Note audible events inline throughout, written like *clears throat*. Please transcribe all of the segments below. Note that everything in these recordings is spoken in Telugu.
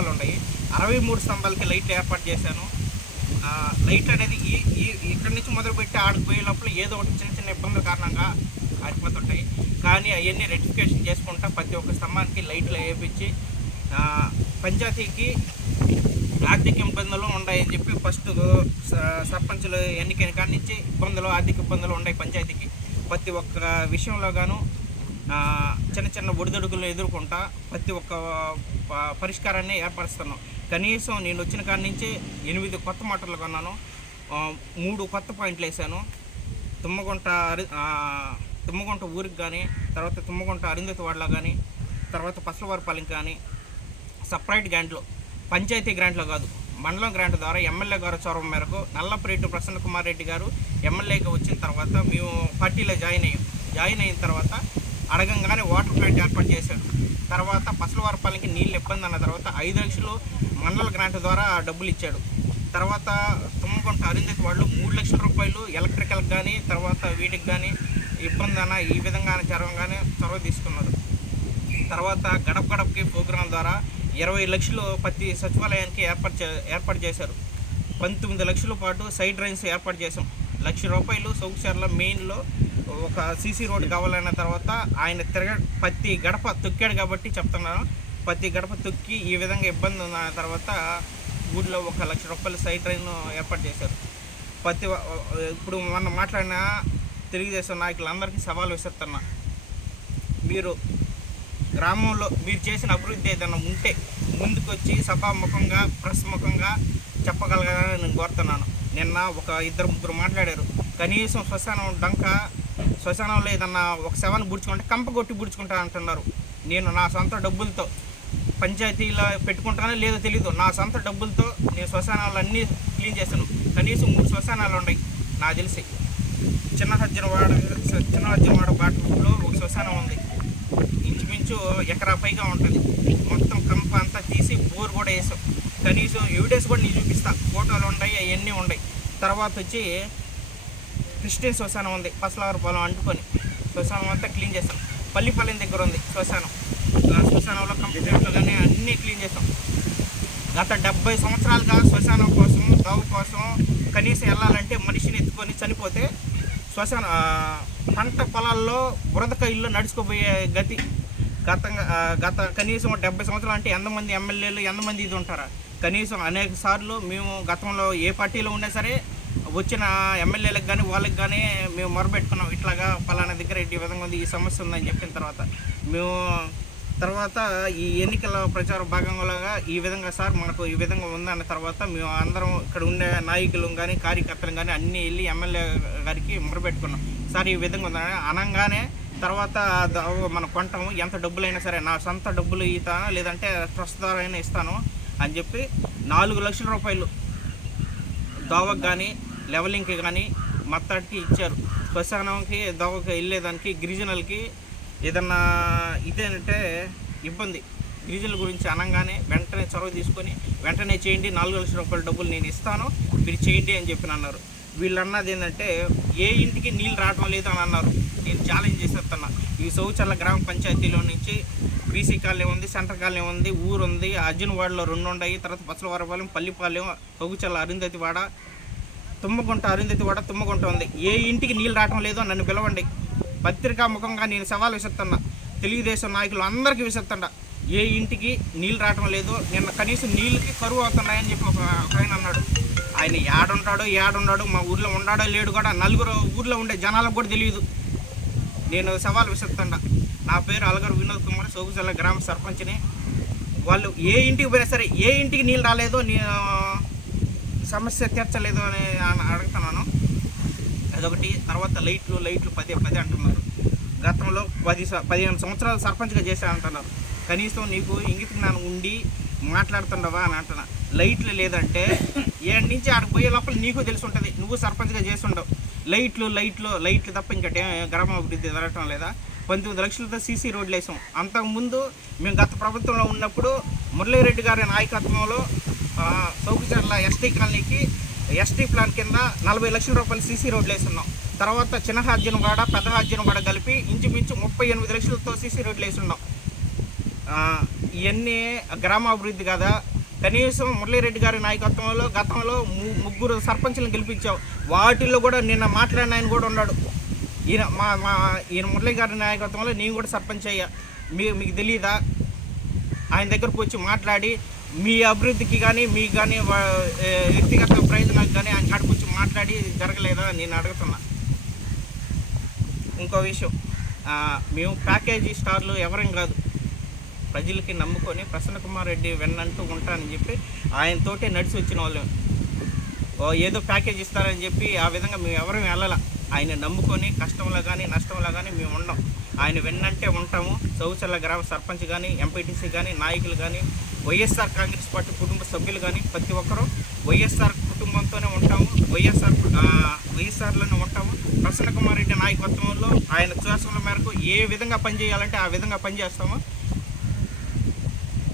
స్తంభాలు ఉన్నాయి అరవై మూడు స్తంభాలకి లైట్లు ఏర్పాటు చేశాను. లైట్ అనేది ఈ ఈ ఇక్కడి నుంచి మొదలుపెట్టి ఆడికి పోయే లోపల ఏదో ఒకటి చిన్న చిన్న ఇబ్బందుల కారణంగా ఆగిపోతుంటాయి. కానీ అవన్నీ రెటిఫికేషన్ చేసుకుంటా ప్రతి ఒక్క స్తంభానికి లైట్లు వేయించి పంచాయతీకి ఆర్థిక ఇబ్బందులు ఉన్నాయని చెప్పి ఫస్ట్ సర్పంచులు ఎన్నికైన కాడి నుంచి ఇబ్బందులు ఆర్థిక ఇబ్బందులు ఉన్నాయి పంచాయతీకి. ప్రతి ఒక్క విషయంలో గాను చిన్న చిన్న ఒడిదొడుకులు ఎదుర్కొంటా ప్రతి ఒక్క ప- పరిష్కారాన్ని ఏర్పరుస్తున్నాం. కనీసం నేను వచ్చిన కాడి నుంచి ఎనిమిది కొత్త మోటార్లు కొన్నాను. మూడు కొత్త పాయింట్లు వేసాను. తుమ్మగుంట తుమ్మగుంట ఊరికి కానీ తర్వాత తుమ్మగుంట అరుంధతి వాడలో కానీ తర్వాత పసలవారిపాలెం కానీ సపరేట్ గ్రాంట్లో పంచాయతీ గ్రాంట్లో కాదు మండలం గ్రాంట్ ద్వారా ఎమ్మెల్యే గారు చొరవ మేరకు నల్లపరెడ్డి ప్రసన్న కుమార్ రెడ్డి గారు ఎమ్మెల్యేగా వచ్చిన తర్వాత మేము పార్టీలో జాయిన్ అయ్యాం. జాయిన్ అయిన తర్వాత అడగంగానే వాటర్ ప్లాంట్ ఏర్పాటు చేశాడు. తర్వాత పసలవారపాలెంకి నీళ్ళు ఇబ్బంది అన్న తర్వాత ఐదు లక్షలు మండల గ్రాంట్ ద్వారా డబ్బులు ఇచ్చాడు. తర్వాత తుమ్మకుంట అరుంధతి వాళ్ళు మూడు లక్షల రూపాయలు ఎలక్ట్రికల్ కానీ తర్వాత వీటికి కానీ ఇబ్బంది అన్న ఈ విధంగా చొరవగానే చొరవ తీసుకున్నారు తర్వాత గడప గడపకి ప్రోగ్రాం ద్వారా ఇరవై లక్షలు ప్రతి సచివాలయానికి ఏర్పాటు చే ఏర్పాటు చేశారు. పంతొమ్మిది లక్షల పాటు సైడ్ డ్రైన్స్ ఏర్పాటు చేశాం. లక్ష రూపాయలు సౌకర్యాల మెయిన్లో ఒక సీసీ రోడ్ కావాలన్న తర్వాత ఆయన తిరగ ప్రతి గడప తొక్కాడు కాబట్టి చెప్తున్నాను. ప్రతి గడప తొక్కి ఈ విధంగా ఇబ్బంది ఉన్న తర్వాత ఊళ్ళో ఒక లక్ష రూపాయల సైడ్ ట్రైన్ ఏర్పాటు చేశారు. ప్రతి ఇప్పుడు మొన్న మాట్లాడిన తెలుగుదేశం నాయకులందరికీ సవాల్ విసిస్తున్నా మీరు గ్రామంలో మీరు చేసిన అభివృద్ధి ఏదైనా ఉంటే ముందుకొచ్చి సభాముఖంగా ప్రెస్ ముఖంగా చెప్పగలగాలని నేను కోరుతున్నాను. నిన్న ఒక ఇద్దరు ముగ్గురు మాట్లాడారు. కనీసం శ్మశానం డంక శ్మశానంలో ఏదన్నా ఒక శవాన్ని బుడుచుకుంటే కంప కొట్టి బుడుచుకుంటా అంటున్నారు. నేను నా సొంత డబ్బులతో పంచాయతీలో పెట్టుకుంటానో లేదో తెలీదు. నా సొంత డబ్బులతో నేను శ్మశానాలు అన్నీ క్లీన్ చేశాను. కనీసం మూడు శ్మశానాలు ఉన్నాయి నాకు తెలిసి. చిన్న సజ్జనవాడ చిన్న సజ్జనవాడ బాటలో ఒక శ్మశానం ఉంది. ఇంచుమించు ఎకరా పైగా ఉంటుంది. మొత్తం కంప అంతా తీసి బోర్ కూడా వేసాం కనీసం ఎవిడెన్స్ కూడా నేను చూపిస్తాను ఫోటోలు ఉన్నాయి అవన్నీ ఉన్నాయి. తర్వాత వచ్చి క్రిస్టియన్ శ్మశానం ఉంది. పసలవర పొలం అంటుకొని శ్మశానం అంతా క్లీన్ చేస్తాం. పల్లిపల్లెం దగ్గర ఉంది శ్మశానం. ఆ శ్మశానంలో కంప్యూటర్లు కానీ అన్నీ క్లీన్ చేస్తాం. గత డెబ్బై సంవత్సరాలుగా శ్మశానం కోసం దవ కోసం కనీసం వెళ్ళాలంటే మనిషిని ఎత్తుకొని చనిపోతే శ్మశాన పంట పొలాల్లో బురదక ఇల్లు నడుచుకుపోయే గతి. గత గత కనీసం డెబ్బై సంవత్సరాలు అంటే ఎంతమంది ఎమ్మెల్యేలు ఎంతమంది ఇది ఉంటారా? కనీసం అనేక సార్లు మేము గతంలో ఏ పార్టీలో ఉన్నా సరే వచ్చిన ఎమ్మెల్యేలకు కానీ వాళ్ళకి కానీ మేము మొరబెట్టుకున్నాం ఇట్లాగా పలానా దగ్గర ఈ విధంగా ఉంది ఈ సమస్య ఉందని చెప్పిన తర్వాత. మేము తర్వాత ఈ ఎన్నికల ప్రచార భాగంగా ఈ విధంగా సార్ మనకు ఈ విధంగా ఉందన్న తర్వాత మేము అందరం ఇక్కడ ఉండే నాయకులు కానీ కార్యకర్తలు కానీ అన్నీ వెళ్ళి ఎమ్మెల్యే గారికి మొరబెట్టుకున్నాం సార్ ఈ విధంగా ఉందని అనగానే తర్వాత మనం కొంటాము ఎంత డబ్బులైనా సరే నా సొంత డబ్బులు ఇస్తాను లేదంటే ట్రస్ట్ ద్వారా అయినా ఇస్తాను అని చెప్పి నాలుగు లక్షల రూపాయలు దోవకు కానీ లెవలింగ్కి కానీ మత్తాడికి ఇచ్చారు. శ్మశానంకి దోవకి వెళ్ళేదానికి గిరిజనులకి ఏదన్నా ఇదేంటంటే ఇబ్బంది. గిరిజనుల గురించి అనగానే వెంటనే చొరవ తీసుకొని వెంటనే చేయండి నాలుగు లక్షల రూపాయల డబ్బులు నేను ఇస్తాను మీరు చేయండి అని చెప్పి అన్నారు వీళ్ళు అన్నది ఏంటంటే ఏ ఇంటికి నీళ్ళు రావడం లేదు అని అన్నారు. నేను ఛాలెంజ్ చేసేస్తున్నా ఈ సౌచర్ల గ్రామ పంచాయతీలో నుంచి బీసీ కాలనీ ఉంది సెంటర్ కాలనీ ఉంది ఊరు ఉంది అర్జునవాడలో రెండు ఉన్నాయి తర్వాత బసలవారపాలెం పల్లిపాలెం సౌచర్ల అరుంధతివాడ తుమ్మగుంట అరుంధతివాడ తుమ్మగుంట ఉంది. ఏ ఇంటికి నీళ్ళు రావటం లేదో నన్ను పిలవండి. పత్రికా ముఖంగా నేను సవాల్ విసురుతున్నా. తెలుగుదేశం నాయకులు అందరికీ విసురుతున్నా. ఏ ఇంటికి నీళ్ళు రావటం లేదు నిన్న కనీసం నీళ్ళకి కరువు అవుతున్నాయని చెప్పి ఒక ఆయన అన్నాడు. ఆయన ఏడుంటాడో ఏడున్నాడు మా ఊర్లో ఉన్నాడో లేడు కూడా నలుగురు ఊర్లో ఉండే జనాలకు కూడా తెలియదు. నేను సవాల్ విసురుతున్నా. నా పేరు అలగరు వినోద్ కుమార్ సోగుజల్ల గ్రామ సర్పంచ్ని. వాళ్ళు ఏ ఇంటికి పోయినా సరే ఏ ఇంటికి నీళ్ళు రాలేదో నేను సమస్య తీర్చలేదు అని అడుగుతున్నాను. అదొకటి. తర్వాత లైట్లు లైట్లు పదే పదే అంటున్నారు. గతంలో పది స- పదిహేను సంవత్సరాలు సర్పంచ్గా చేశాను అంటున్నారు కనీసం నీకు ఇంగిత జ్ఞానం ఉండి మాట్లాడుతుండవా అని అంటున్నా. లైట్లు లేదంటే ఏడు నుంచి ఆడికి పోయే లోపల నీకు తెలిసి ఉంటుంది. నువ్వు సర్పంచ్గా చేసి ఉండవు లైట్లు లైట్లు లైట్లు తప్ప ఇంకటే గ్రామ అభివృద్ధి జరగటం లేదా? పంతొమ్మిది లక్షలతో సీసీ రోడ్లు వేసాం. అంతకుముందు మేము గత ప్రభుత్వంలో ఉన్నప్పుడు మురళీరెడ్డి గారి నాయకత్వంలో సౌకుచర్ల ఎస్టీ కాలనీకి ఎస్టీ ప్లాన్ కింద నలభై లక్షల రూపాయలు సీసీ రోడ్లు వేసున్నాం. తర్వాత చిన్న హాజ్యనవాడ పెద్ద హాజ్యనవాడ కలిపి ఇంచుమించు ముప్పై ఎనిమిది లక్షలతో సీసీ రోడ్లు వేసున్నాం. ఇవన్నీ గ్రామాభివృద్ధి కదా? కనీసం మురళీరెడ్డి గారి నాయకత్వంలో గతంలో ము- ముగ్గురు సర్పంచ్లను గెలిపించాం. వాటిల్లో కూడా నిన్న మాట్లాడిన ఆయన కూడా ఉన్నాడు. ఈయన మా మా ఈయన మురళీ గారి నాయకత్వంలో నేను కూడా సర్పంచ్ అయ్యా. మీ మీకు తెలియదా ఆయన దగ్గరకు వచ్చి మాట్లాడి మీ అభివృద్ధికి కానీ మీకు కానీ వ్యక్తిగత ప్రయోజనాలకు కానీ ఆయన కడుపుచ్చి వచ్చి మాట్లాడి జరగలేదా నేను అడుగుతున్నా. ఇంకో విషయం మేము ప్యాకేజీ స్టార్లు ఎవరేం కాదు. ప్రజలకి నమ్ముకొని ప్రసన్న కుమార్ రెడ్డి వెన్నంటూ ఉంటానని చెప్పి ఆయనతోటే నడిచి వచ్చిన వాళ్ళు. ఓ ఏదో ప్యాకేజ్ ఇస్తారని చెప్పి ఆ విధంగా మేము ఎవరు వెళ్ళాల. ఆయన నమ్ముకొని కష్టంలో కానీ నష్టంలో కానీ మేము ఉండం. ఆయన వెన్నంటే ఉంటాము. చౌచల్ల గ్రామ సర్పంచ్ కానీ ఎంపీటీసీ కానీ నాయకులు కానీ వైఎస్ఆర్ కాంగ్రెస్ పార్టీ కుటుంబ సభ్యులు కానీ ప్రతి ఒక్కరూ వైఎస్ఆర్ కుటుంబంతోనే ఉంటాము. వైఎస్ఆర్ వైఎస్ఆర్లోనే ఉంటాము. ప్రసన్న కుమార్ రెడ్డి నాయకత్వంలో ఆయన సుహాసనల మేరకు ఏ విధంగా పనిచేయాలంటే ఆ విధంగా పనిచేస్తాము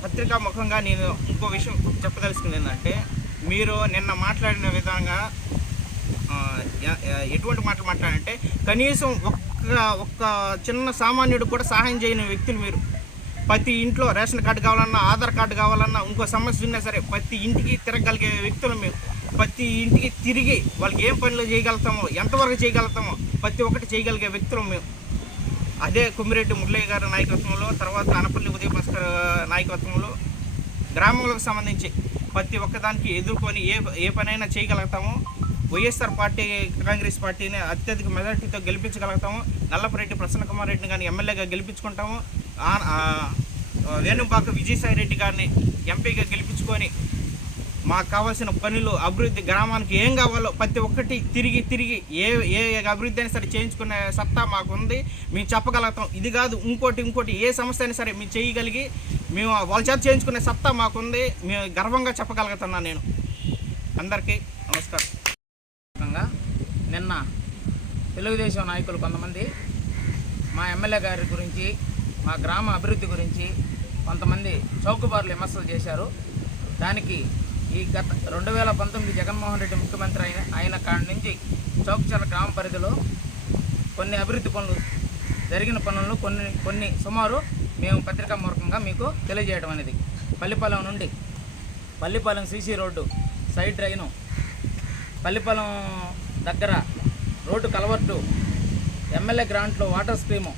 పత్రికా ముఖంగా నేను ఇంకో విషయం చెప్పదలుచుకుంది ఏంటంటే మీరు నిన్న మాట్లాడిన విధంగా ఎటువంటి మాటలు మాట్లాడంటే కనీసం ఒక్క ఒక్క చిన్న సామాన్యుడు కూడా సహాయం చేయని వ్యక్తులు మీరు. ప్రతి ఇంట్లో రేషన్ కార్డు కావాలన్నా ఆధార్ కార్డు కావాలన్నా ఇంకో సమస్య ఉన్నా సరే ప్రతి ఇంటికి తిరగలిగే వ్యక్తులు మేము. ప్రతి ఇంటికి తిరిగి వాళ్ళకి ఏం పనులు చేయగలుగుతామో ఎంతవరకు చేయగలుగుతామో ప్రతి ఒక్కటి చేయగలిగే వ్యక్తులు మేము. అదే కుమ్మిరెడ్డి మురళయ్య గారి నాయకత్వంలో తర్వాత అనపల్లి ఉదయ భాస్కర్ నాయకత్వంలో గ్రామాలకు సంబంధించి ప్రతి ఒక్కదానికి ఎదుర్కొని ఏ ఏ పనైనా చేయగలుగుతామో. వైఎస్ఆర్ పార్టీ కాంగ్రెస్ పార్టీని అత్యధిక మెజార్టీతో గెలిపించగలుగుతాము. నల్లపరెడ్డి ప్రసన్న కుమార్ రెడ్డిని కానీ ఎమ్మెల్యేగా గెలిపించుకుంటాము. వేణుంపాక విజయసాయి రెడ్డి గారిని ఎంపీగా గెలిపించుకొని మాకు కావాల్సిన పనులు అభివృద్ధి గ్రామానికి ఏం కావాలో ప్రతి ఒక్కటి తిరిగి తిరిగి ఏ ఏ అభివృద్ధి అయినా సరే చేయించుకునే సత్తా మాకు ఉంది మేము చెప్పగలుగుతాం. ఇది కాదు ఇంకోటి ఇంకోటి ఏ సమస్య అయినా సరే మేము చేయగలిగి మేము వాళ్ళ చేత చేయించుకునే సత్తా మాకుంది. మేము గర్వంగా చెప్పగలుగుతున్నాను నేను. అందరికీ నమస్కారం. నిన్న తెలుగుదేశం నాయకులు కొంతమంది మా ఎమ్మెల్యే గారి గురించి మా గ్రామ అభివృద్ధి గురించి కొంతమంది చౌకబారులు విమర్శలు చేశారు. దానికి ఈ గత రెండు వేల పంతొమ్మిది జగన్మోహన్ రెడ్డి ముఖ్యమంత్రి అయిన అయిన కాడ నుంచి చౌకచర్ల గ్రామ పరిధిలో కొన్ని అభివృద్ధి పనులు జరిగిన పనులను కొన్ని కొన్ని సుమారు మేము పత్రికా మూలకంగా మీకు తెలియజేయడం అనేది. పల్లిపాలెం నుండి Pallipalem CC road side drain Pallipalem దగ్గర రోడ్డు కలవర్టు ఎమ్మెల్యే గ్రాంట్లో వాటర్ స్కీము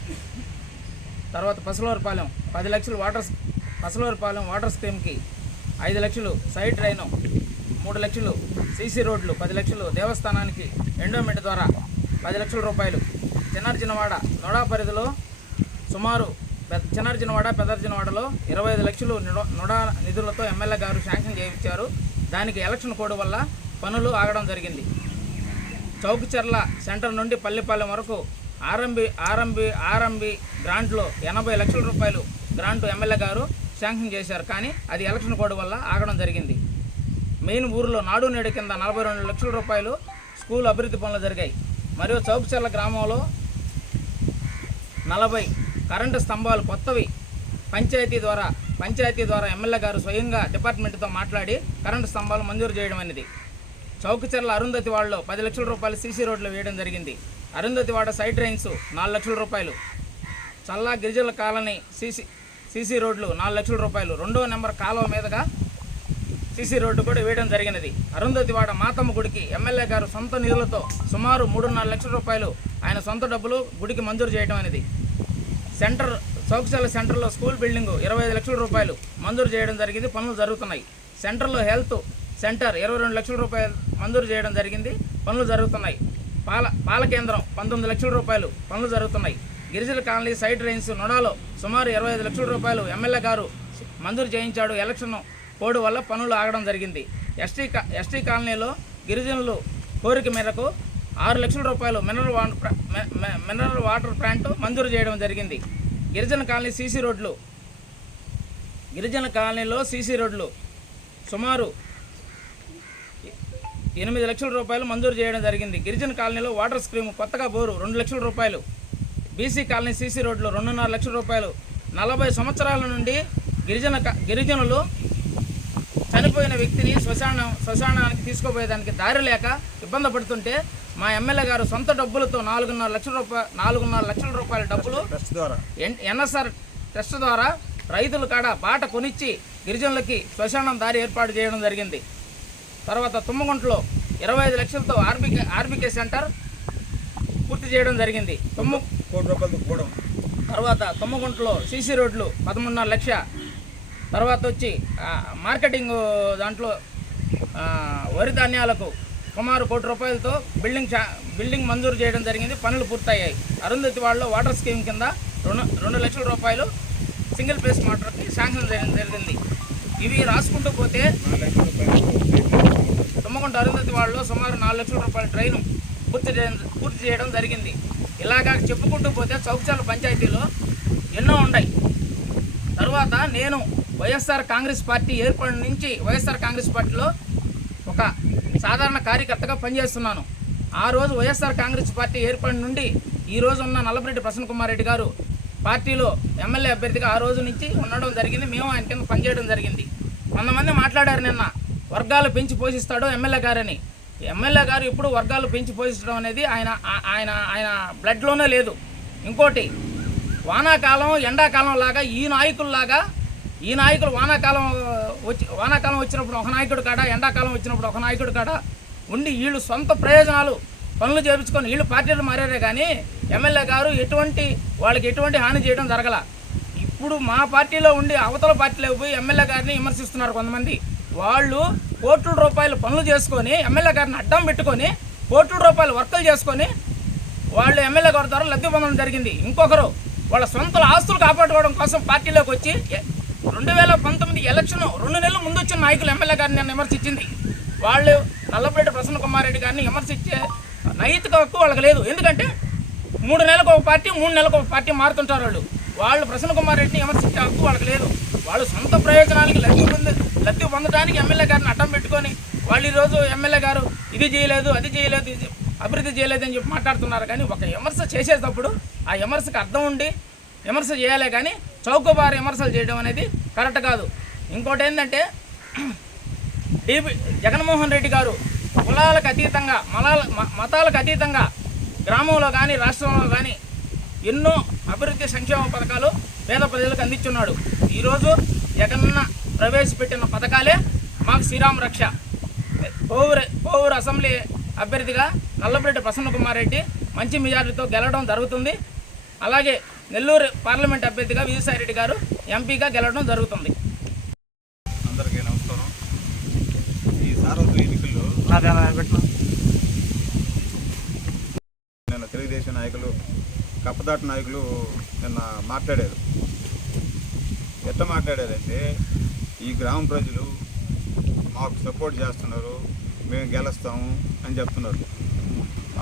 తర్వాత పసలూరుపాలెం పది లక్షలు వాటర్ పసలూరుపాలెం వాటర్ స్కీమ్కి ఐదు లక్షలు సైడ్ డ్రైను మూడు లక్షలు సీసీ రోడ్లు పది లక్షలు దేవస్థానానికి ఎండోమెంట్ ద్వారా పది లక్షల రూపాయలు. చిన్నార్జనవాడ నొడా పరిధిలో సుమారు పెద్ద చిన్నార్జినవాడ పెదార్జనవాడలో ఇరవై ఐదు లక్షలు నొడా నిధులతో ఎమ్మెల్యే గారు శాంక్షన్ చేయించారు. దానికి ఎలక్షన్ కోడ్ వల్ల పనులు ఆగడం జరిగింది. చౌకచర్ల సెంటర్ నుండి పల్లెపాలెం వరకు ఆర్ఎంబి ఆర్ఎంబి ఆర్ఎంబి గ్రాంట్లో ఎనభై లక్షల రూపాయలు గ్రాంట్ ఎమ్మెల్యే గారు శాంక్షన్ చేశారు. కానీ అది ఎలక్షన్ కోడ్ వల్ల ఆగడం జరిగింది. మెయిన్ ఊరిలో నాడు నేడు కింద నలభై రెండు లక్షల రూపాయలు స్కూల్ అభివృద్ధి పనులు జరిగాయి. మరియు చౌకచర్ల గ్రామంలో నలభై కరెంటు స్తంభాలు కొత్తవి. పంచాయతీ ద్వారా పంచాయతీ ద్వారా ఎమ్మెల్యే గారు స్వయంగా డిపార్ట్మెంట్తో మాట్లాడి కరెంటు స్తంభాలు మంజూరు చేయడం అనేది. చౌకచర్ల అరుంధతి వాడలో పది లక్షల రూపాయలు సీసీ రోడ్లు వేయడం జరిగింది. అరుంధతివాడ సైడ్ డ్రైన్స్ నాలుగు లక్షల రూపాయలు. చల్లా గిరిజల కాలనీ సీసీ సీసీ రోడ్లు నాలుగు లక్షల రూపాయలు. రెండో నెంబర్ కాలువ మీదుగా సీసీ రోడ్డు కూడా వేయడం జరిగినది. అరుంధతివాడ మాతమ్మ గుడికి ఎమ్మెల్యే గారు సొంత నిధులతో సుమారు మూడున్నర లక్షల రూపాయలు ఆయన సొంత డబ్బులు గుడికి మంజూరు చేయడం అనేది. సెంటర్ చౌకశాల సెంటర్లో స్కూల్ బిల్డింగ్ ఇరవై ఐదు లక్షల రూపాయలు మంజూరు చేయడం జరిగింది. పనులు జరుగుతున్నాయి. సెంటర్లో హెల్త్ సెంటర్ ఇరవై రెండు లక్షల రూపాయలు మంజూరు చేయడం జరిగింది. పనులు జరుగుతున్నాయి. పాల పాల కేంద్రం పంతొమ్మిది లక్షల రూపాయలు పనులు జరుగుతున్నాయి. గిరిజల కాలనీ సైడ్ రైన్స్ నొడాలో సుమారు ఇరవై ఐదు లక్షల రూపాయలు ఎమ్మెల్యే గారు మంజూరు చేయించాడు. ఎలక్షన్ కోడ్ వల్ల పనులు ఆగడం జరిగింది. ఎస్టీ ఎస్టీ కాలనీలో గిరిజనులు కోరిక మేరకు ఆరు లక్షల రూపాయలు mineral water mineral water plant మంజూరు చేయడం జరిగింది. గిరిజన కాలనీ సీసీ రోడ్లు గిరిజన కాలనీలో సీసీ రోడ్లు సుమారు ఎనిమిది లక్షల రూపాయలు మంజూరు చేయడం జరిగింది. గిరిజన కాలనీలో వాటర్ స్కీమ్ కొత్తగా బోరు రెండు లక్షల రూపాయలు. బీసీ కాలనీ సీసీ రోడ్లు రెండున్నర లక్షల రూపాయలు. నలభై సంవత్సరాల నుండి గిరిజన గిరిజనులు చనిపోయిన వ్యక్తిని శ్మశానం శ్మశానానికి తీసుకుపోయేదానికి దారి లేక ఇబ్బంది పడుతుంటే మా ఎమ్మెల్యే గారు సొంత డబ్బులతో నాలుగున్నర లక్షల రూపాయలు నాలుగున్నర లక్షల రూపాయల డబ్బులు ట్రస్ట్ ద్వారా. ఎన్- ఎన్ఎస్ఆర్ ట్రస్ట్ ద్వారా రైతుల కాడ బాట కొనిచ్చి గిరిజనులకి శ్మశానం దారి ఏర్పాటు చేయడం జరిగింది. తర్వాత తుమ్మగుంటలో ఇరవై ఐదు లక్షలతో ఆర్బీకే ఆర్బీకే సెంటర్ పూర్తి చేయడం జరిగింది. తుమ్మ కోటి రూపాయలతో కూడా తర్వాత తుమ్మగుంటలో సీసీ రోడ్లు పదమూడున్నర లక్ష. తర్వాత వచ్చి మార్కెటింగ్ దాంట్లో వరి ధాన్యాలకు సుమారు కోటి రూపాయలతో బిల్డింగ్ బిల్డింగ్ మంజూరు చేయడం జరిగింది. పనులు పూర్తయ్యాయి. అరుంధతి వాళ్ళలో వాటర్ స్కీమ్ కింద రెండు రెండు లక్షల రూపాయలు సింగిల్ ఫేస్ మోటార్కి శాంక్షన్ చేయడం జరిగింది. ఇవి రాసుకుంటూ పోతే తుమ్మగుంట అరుంధతి వాళ్ళు సుమారు నాలుగు లక్షల రూపాయల ట్రైన్ పూర్తి చేయడం పూర్తి చేయడం జరిగింది. ఇలాగా చెప్పుకుంటూ పోతే చౌక్చాల పంచాయతీలో ఎన్నో ఉన్నాయి. తర్వాత నేను వైఎస్ఆర్ కాంగ్రెస్ పార్టీ ఏర్పడి నుంచి వైఎస్ఆర్ కాంగ్రెస్ పార్టీలో ఒక సాధారణ కార్యకర్తగా పనిచేస్తున్నాను. ఆ రోజు వైఎస్ఆర్ కాంగ్రెస్ పార్టీ ఏర్పడి నుండి ఈ రోజు ఉన్న నల్లపరెడ్డి ప్రసన్న కుమార్ రెడ్డి గారు పార్టీలో ఎమ్మెల్యే అభ్యర్థిగా ఆ రోజు నుంచి ఉండడం జరిగింది. మేము ఆయన కింద పనిచేయడం జరిగింది. కొంతమంది మాట్లాడారు నిన్న. వర్గాలు పెంచి పోషిస్తాడు ఎమ్మెల్యే గారని. ఎమ్మెల్యే గారు ఇప్పుడు వర్గాలు పెంచి పోషించడం అనేది ఆయన ఆయన ఆయన బ్లడ్లోనే లేదు. ఇంకోటి వానాకాలం ఎండాకాలం లాగా ఈ నాయకుల్లాగా ఈ నాయకులు వానాకాలం వచ్చి వానాకాలం వచ్చినప్పుడు ఒక నాయకుడు కాడ ఎండాకాలం వచ్చినప్పుడు ఒక నాయకుడు కాడ ఉండి వీళ్ళు సొంత ప్రయోజనాలు పనులు చేపించుకొని వీళ్ళు పార్టీలు మారారే కానీ ఎమ్మెల్యే గారు ఎటువంటి వాళ్ళకి ఎటువంటి హాని చేయడం జరగల. ఇప్పుడు మా పార్టీలో ఉండి అవతల పార్టీలోకి పోయి ఎమ్మెల్యే గారిని విమర్శిస్తున్నారు కొంతమంది. వాళ్ళు కోట్ల రూపాయలు పనులు చేసుకొని ఎమ్మెల్యే గారిని అడ్డం పెట్టుకొని కోట్ల రూపాయలు వర్కులు చేసుకొని వాళ్ళు ఎమ్మెల్యే గారి ద్వారా లబ్ధి పొందడం జరిగింది. ఇంకొకరు వాళ్ళ సొంత ఆస్తులు కాపాడుకోవడం కోసం పార్టీలోకి వచ్చి రెండు వేల పంతొమ్మిది ఎలక్షన్ రెండు నెలల ముందు వచ్చిన నాయకులు ఎమ్మెల్యే గారిని నన్ను విమర్శించింది. వాళ్ళు నల్లపరెడ్డి ప్రసన్న కుమార్ రెడ్డి గారిని విమర్శించే నైతిక హక్కు వాళ్ళకి లేదు. ఎందుకంటే మూడు నెలలకు ఒక పార్టీ మూడు నెలలకు ఒక పార్టీ మారుతుంటారు వాళ్ళు. వాళ్ళు ప్రసన్న కుమార్ రెడ్డిని విమర్శించే హక్కు వాళ్ళకి లేదు. వాళ్ళు సొంత ప్రయోజనానికి లబ్ధి పొంది లబ్ధి పొందడానికి ఎమ్మెల్యే గారిని అడ్డం పెట్టుకొని వాళ్ళు ఈరోజు ఎమ్మెల్యే గారు ఇది చేయలేదు అది చేయలేదు ఇది అభివృద్ధి చేయలేదు అని చెప్పి మాట్లాడుతున్నారు. కానీ ఒక విమర్శ చేసేటప్పుడు ఆ విమర్శకు అర్థం ఉండి విమర్శ చేయాలే కానీ చౌకబారు విమర్శలు చేయడం అనేది కరెక్ట్ కాదు. ఇంకోటి ఏంటంటే *clears throat* డిపి జగన్మోహన్ రెడ్డి గారు కులాలకు అతీతంగా మలాల మ- మతాలకు అతీతంగా గ్రామంలో కానీ రాష్ట్రంలో కానీ ఎన్నో అభివృద్ధి సంక్షేమ పథకాలు పేద ప్రజలకు అందించున్నాడు. ఈరోజు జగన్న ప్రవేశపెట్టిన పథకాలే మాకు శ్రీరామ రక్ష. కోవూరు కోవూరు అసెంబ్లీ అభ్యర్థిగా నల్లపరెడ్డి ప్రసన్న కుమార్ రెడ్డి మంచి మెజారిటీతో గెలవడం జరుగుతుంది. అలాగే నెల్లూరు పార్లమెంట్ అభ్యర్థిగా విజయసాయి రెడ్డి గారు ఎంపీగా గెలవడం జరుగుతుంది అందరికీ నమస్కారం ఈ సార్వత్రిక ఎన్నికల్లో నిన్న తెలుగుదేశం నాయకులు కప్పదాట నాయకులు నిన్న మాట్లాడారు. ఎట్లా మాట్లాడారంటే ఈ గ్రామ ప్రజలు మాకు సపోర్ట్ చేస్తున్నారు మేము గెలుస్తాము అని చెప్తున్నారు.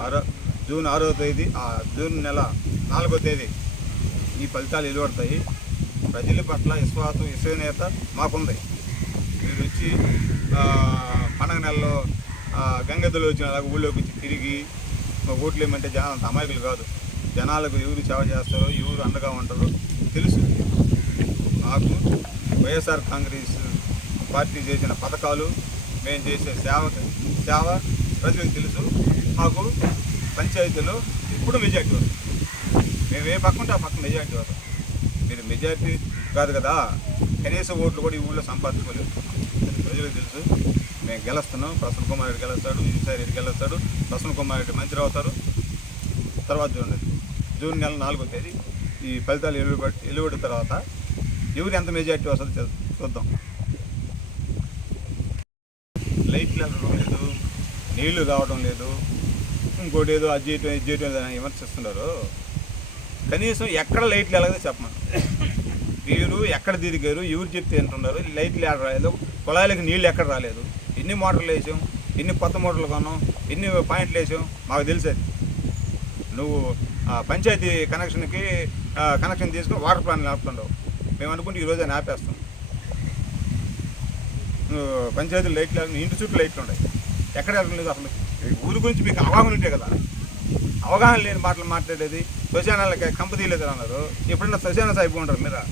ఆరో జూన్ ఆరో తేదీ ఆ జూన్ నెల నాలుగో తేదీ ఈ ఫలితాలు వెలువడతాయి. ప్రజల పట్ల విశ్వాసం విశ్వనీయత మాకుంది. మీరు వచ్చి పండగ నెలలో గంగెద్దులు వచ్చిన అలాగ ఊళ్ళోకి వచ్చి తిరిగి మా ఓట్లు ఏమంటే జనాలు అంత అమాయకులు కాదు. జనాలకు ఎవరు సేవ చేస్తారో ఎవరు అండగా ఉంటారో తెలుసు. నాకు వైఎస్ఆర్ కాంగ్రెస్ పార్టీ చేసిన పథకాలు మేము చేసే సేవ సేవ ప్రజలకు తెలుసు. మాకు పంచాయతీలో ఇప్పుడు మెజార్టీ వస్తుంది. మేము ఏ పక్క ఉంటే ఆ పక్క మెజార్టీ వస్తాం మీరు మెజార్టీ కాదు కదా. కనీస ఓట్లు కూడా ఈ ఊళ్ళో సంపాదించుకోలేదు ప్రజలకు తెలుసు. మేము గెలుస్తున్నాం. ప్రసన్న కుమార్ రెడ్డి గెలుస్తాడు విజయసాయి రెడ్డి గెలుస్తాడు ప్రసన్న కుమార్ రెడ్డి మంత్రి అవుతారు. తర్వాత చూడండి జూన్ నెల నాలుగో తేదీ ఈ ఫలితాలు వెలువడి వెలువడిన తర్వాత ఎవరు ఎంత మెజార్టీ వస్తుందో చూద్దాం. లైట్లు వెళ్ళడం లేదు నీళ్ళు రావడం లేదు. ఇంకోటి ఏదో అది చేయటం ఇది చేయటం లేదని విమర్శిస్తున్నారు. కనీసం ఎక్కడ లైట్లు వెళ్ళదో చెప్పమను. వీరు ఎక్కడ తిరిగారు ఎవరు చెప్తే వింటున్నారు లైట్లు ఎక్కడ రాలేదు కుళాయిలకు నీళ్ళు ఎక్కడ రాలేదు. ఎన్ని మోటార్లు వేసాం ఎన్ని కొత్త మోటార్లు కొన్నాం ఎన్ని పాయింట్లు వేసాం మాకు తెలుసు నువ్వు ఆ, పంచాయతీ కనెక్షన్కి కనెక్షన్ తీసుకుని వాటర్ ప్లాన్ ఆపుతుండవు. మేము అనుకుంటే ఈరోజు అని ఆపేస్తాం. నువ్వు పంచాయతీ లైట్లు ఇంటి చుట్టూ లైట్లు ఉన్నాయి ఎక్కడ వెళ్ళడం లేదు అసలు. ఊరి గురించి మీకు అవగాహన ఉంటే కదా. అవగాహన లేని మాటలు మాట్లాడేది శ్మశానాలకి కంప తీయలేదు అన్నారు. ఎప్పుడన్నా శ్మశాన సాయిపోయి ఉంటారు మీరు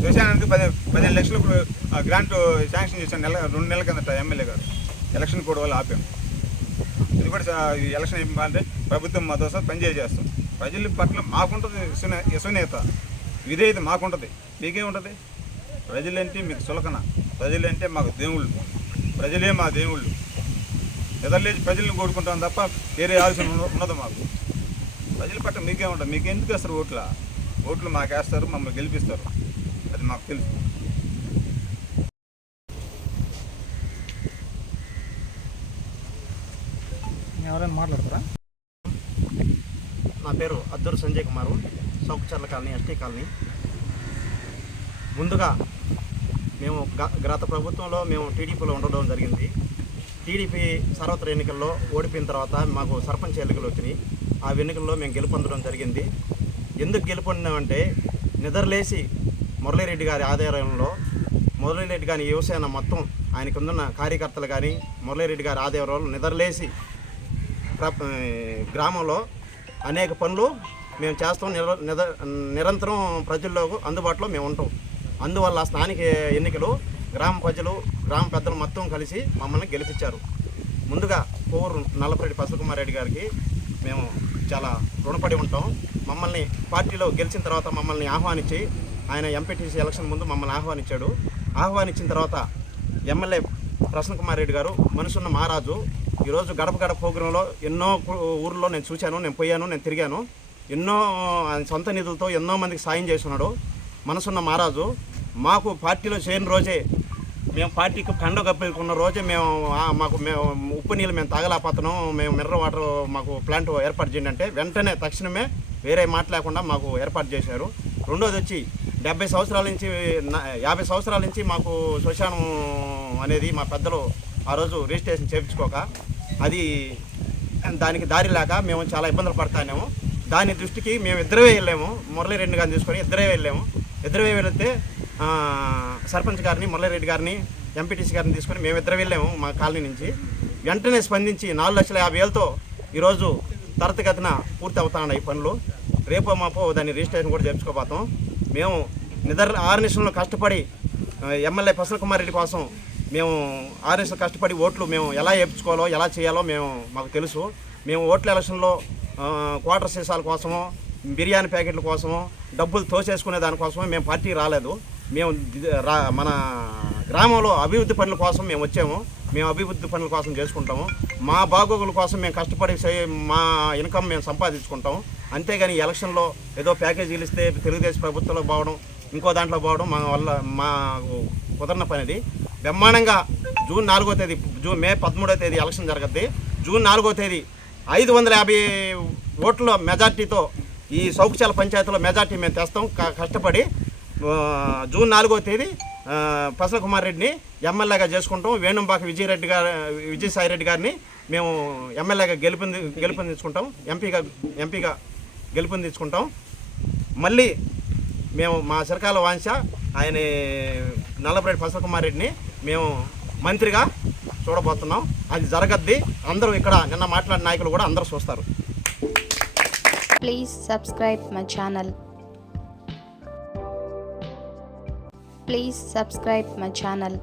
శ్మశానానికి పది పదిహేను లక్షలు ఇప్పుడు గ్రాంట్ శాంక్షన్ చేశాను నెల రెండు నెలల కిందట ఎమ్మెల్యే గారు. ఎలక్షన్ కోడ్ వల్ల ఆపాం. ఇది కూడా ఎలక్షన్ అంటే ప్రభుత్వం మా దోశ పనిచేయ చేస్తాం. ప్రజల పట్ల మాకుంటుంది విసునే- విధేయత మాకుంటుంది. మీకేముంటుంది ప్రజలంటే మీకు సులకన ప్రజలంటే మాకు దేవుళ్ళు. ప్రజలే మా దేవుళ్ళు. ఎదర్లేచి ప్రజల్ని కోరుకుంటాం తప్ప వేరే ఆలోచన ఉండదు మాకు. ప్రజల పట్ల మీకేముంటుంది మీకు ఎందుకు వేస్తారు ఓట్ల? ఓట్లు మాకేస్తారు మమ్మల్ని గెలిపిస్తారు. అది మాకు తెలుసు ఎవరైనా మాట్లాడతారా? నా పేరు Adduru Sanjay Kumar Chowkacharla colony ST colony. ముందుగా మేము గత ప్రభుత్వంలో మేము టీడీపీలో ఉండడం జరిగింది. టీడీపీ సర్వత్ర ఎన్నికల్లో ఓడిపోయిన తర్వాత మాకు సర్పంచ్ ఎన్నికలు వచ్చినాయి. ఆ ఎన్నికల్లో మేము గెలుపొందడం జరిగింది. ఎందుకు గెలుపొందామంటే నిద్రలేసి మురళీరెడ్డి గారి ఆధ్వర్యంలో మురళీరెడ్డి గారి యువసేన మొత్తం ఆయన ఉన్న కార్యకర్తలు కానీ మురళీరెడ్డి గారి ఆధ్వర్యంలో నిద్రలేసి ప్ర- గ్రామంలో అనేక పనులు మేము చేస్తాం. నిర నిద నిరంతరం ప్రజల్లో అందుబాటులో మేము ఉంటాం. అందువల్ల స్థానిక ఎన్నికలు గ్రామ ప్రజలు గ్రామ పెద్దలు మొత్తం కలిసి మమ్మల్ని గెలిపించారు. ముందుగా కోవూరు నల్లపరెడ్డి పసలకుమార్ రెడ్డి గారికి మేము చాలా రుణపడి ఉంటాం. మమ్మల్ని పార్టీలో గెలిచిన తర్వాత మమ్మల్ని ఆహ్వానించి ఆయన ఎంపీటీసీ ఎలక్షన్ ముందు మమ్మల్ని ఆహ్వానించాడు. ఆహ్వానించిన తర్వాత ఎమ్మెల్యే ప్రసన్న కుమార్ రెడ్డి గారు మనసున్న మహారాజు ఈరోజు గడప గడప ప్రోగ్రాంలో ఎన్నో ఊర్లో నేను చూశాను నేను పోయాను నేను తిరిగాను. ఎన్నో ఆయన సొంత నిధులతో ఎన్నో మందికి సాయం చేస్తున్నాడు. మనసున్న మహారాజు మాకు పార్టీలో చేయని రోజే మేము పార్టీకి కండ కప్పుకున్న రోజే మేము మాకు మేము ఉప్పు నీళ్ళు మేము తాగలేకపోతున్నాం. మేము మినరల్ వాటర్ మాకు ప్లాంట్ ఏర్పాటు చేయండి అంటే వెంటనే తక్షణమే వేరే మాట లేకుండా మాకు ఏర్పాటు చేశారు. రెండోది వచ్చి డెబ్బై సంవత్సరాల నుంచి యాభై సంవత్సరాల నుంచి మాకు శ్మశానం అనేది మా పెద్దలు ఆ రోజు రిజిస్ట్రేషన్ చేయించుకోక అది దానికి దారి లేక మేము చాలా ఇబ్బందులు పడతానేమో దాని దృష్టికి మేము ఇద్దరే వెళ్ళాము. మురళీరెడ్డి గారిని తీసుకొని ఇద్దరే వెళ్ళాము. ఇద్దరే వెళితే సర్పంచ్ గారిని మురళీరెడ్డి గారిని ఎంపీటీసీ గారిని తీసుకొని మేము ఇద్దరు వెళ్ళాము మా కాలనీ నుంచి. వెంటనే స్పందించి నాలుగు లక్షల యాభై వేలతో ఈరోజు తరతగతిన పూర్తి అవుతా ఉన్నాయి పనులు. రేపో మాపో దాన్ని రిజిస్ట్రేషన్ కూడా చేర్చుకోబోతాం మేము నిద్ర ఆరు నిమిషంలో కష్టపడి ఎమ్మెల్యే ప్రసన్న కుమార్ రెడ్డి కోసం మేము ఆరు నిమిషాలు కష్టపడి ఓట్లు మేము ఎలా వేయించుకోవాలో ఎలా చేయాలో మేము మాకు తెలుసు. మేము ఓట్ల ఎలక్షన్లో క్వార్టర్ సీసాల కోసమో బిర్యానీ ప్యాకెట్ల కోసమో డబ్బులు తోసేసుకునే దానికోసమే మేము పార్టీ రాలేదు. మేము రా మన గ్రామంలో అభివృద్ధి పనుల కోసం మేము వచ్చాము. మేము అభివృద్ధి పనుల కోసం చేసుకుంటాము. మా బాగోగుల కోసం మేము కష్టపడి మా ఇన్కమ్ మేము సంపాదించుకుంటాం అంతేగాని ఎలక్షన్లో ఏదో ప్యాకేజీలు ఇస్తే తెలుగుదేశం ప్రభుత్వంలో పోవడం ఇంకో దాంట్లో పోవడం మా వల్ల మా కుదరన పని అది. బ్రహ్మాండంగా జూన్ నాలుగో తేదీ జూన్ మే పదమూడో తేదీ ఎలక్షన్ జరగద్ది. జూన్ నాలుగో తేదీ ఐదు వందల యాభై ఓట్ల మెజార్టీతో ఈ సౌకచాల పంచాయతీలో మెజార్టీ మేము తెస్తాం. కష్టపడి జూన్ నాలుగో తేదీ ఆ, కుమార్ రెడ్డిని ఎమ్మెల్యేగా చేసుకుంటాం. వేణుంబాక విజయరెడ్డి గారు విజయసాయి రెడ్డి గారిని మేము ఎమ్మెల్యేగా గెలుపొంది గెలుపొందించుకుంటాం. ఎంపీగా ఎంపీగా గెలుపొందించుకుంటాం మళ్ళీ మేము మా సరకాల వాంఛ ఆయన నల్లపరెడ్డి ప్రసన్న కుమార్ రెడ్డిని మేము మంత్రిగా చూడబోతున్నాం. అది జరగద్ది. అందరూ ఇక్కడ నిన్న మాట్లాడిన నాయకులు కూడా అందరూ చూస్తారు. Please subscribe my channel please subscribe my channel